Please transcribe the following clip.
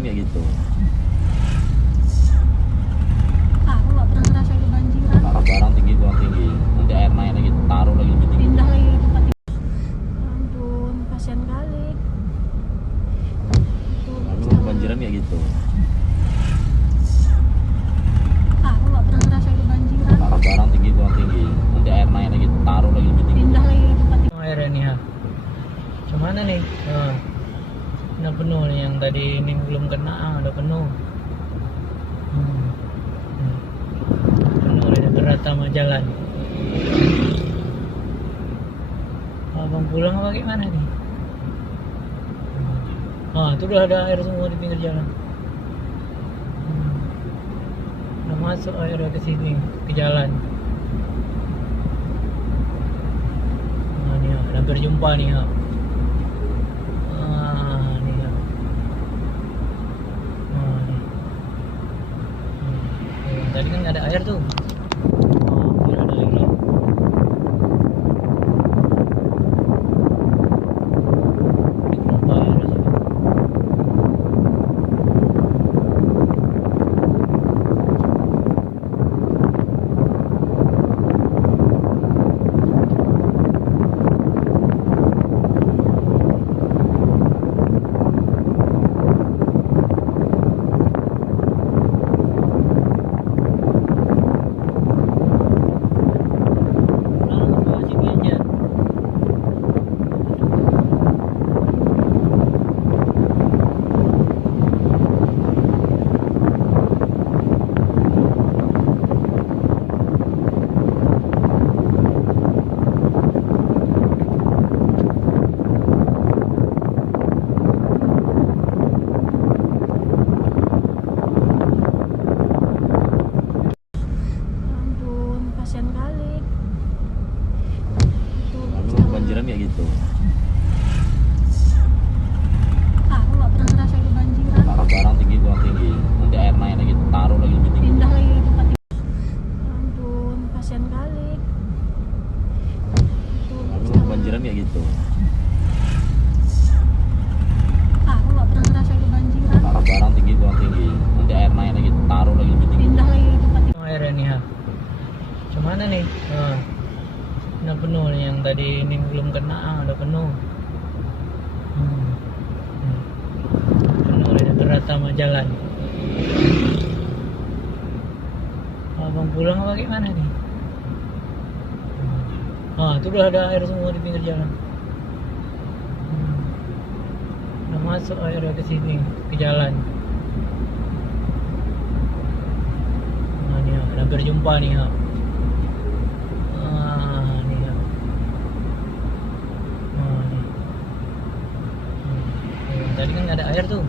kebanjiran kayak gitu. Aku nggak pernah ngerasa kebanjiran. Barang tinggi kurang tinggi, nanti air naik lagi, taruh lagi lebih tinggi. Pindah lagi ke tempat itu. Ampun, kasihan kali. Lalu kebanjiran kayak gitu. Aku nggak pernah ngerasa kebanjiran. Barang tinggi kurang tinggi, nanti air naik lagi, taruh lagi lebih tinggi. Pindah lagi ke tempat itu. Air ini ya. Cuman nih? Udah penuh nih, yang tadi ini belum kena, udah penuh. Penuh ini berat sama jalan. Abang pulang apa gimana nih? Itu udah ada air semua di pinggir jalan. Udah masuk airnya ke sini, ke jalan. Nih ya, hampir jumpa nih ya. Nih ya. Nih. Tadi kan nggak ada air tuh. Udah ada air lah. Kenapa air di situ? Ampun, kasihan kali. Lalu kebanjiran kayak gitu. Aku nggak pernah ngerasa kebanjiran. Barang tinggi kurang tinggi, nanti air naik lagi, taruh lagi lebih tinggi. Pindah lagi ke tempat itu. Ampun, kasihan kali. Lalu kebanjiran kayak gitu. Aku nggak pernah ngerasa kebanjiran. Barang tinggi kurang tinggi, nanti air naik lagi, taruh lagi lebih tinggi. Pindah lagi ke tempat itu. Air ini ya. Cuman nih? Udah penuh nih, yang tadi ini belum kena, udah penuh. Penuh ini berat sama jalan. Abang pulang apa gimana nih? Itu udah ada air semua di pinggir jalan. Udah masuk airnya ke sini, ke jalan. Nih ya, hampir jumpa nih ya. Nih ya. Nih. Tadi kan nggak ada air tuh.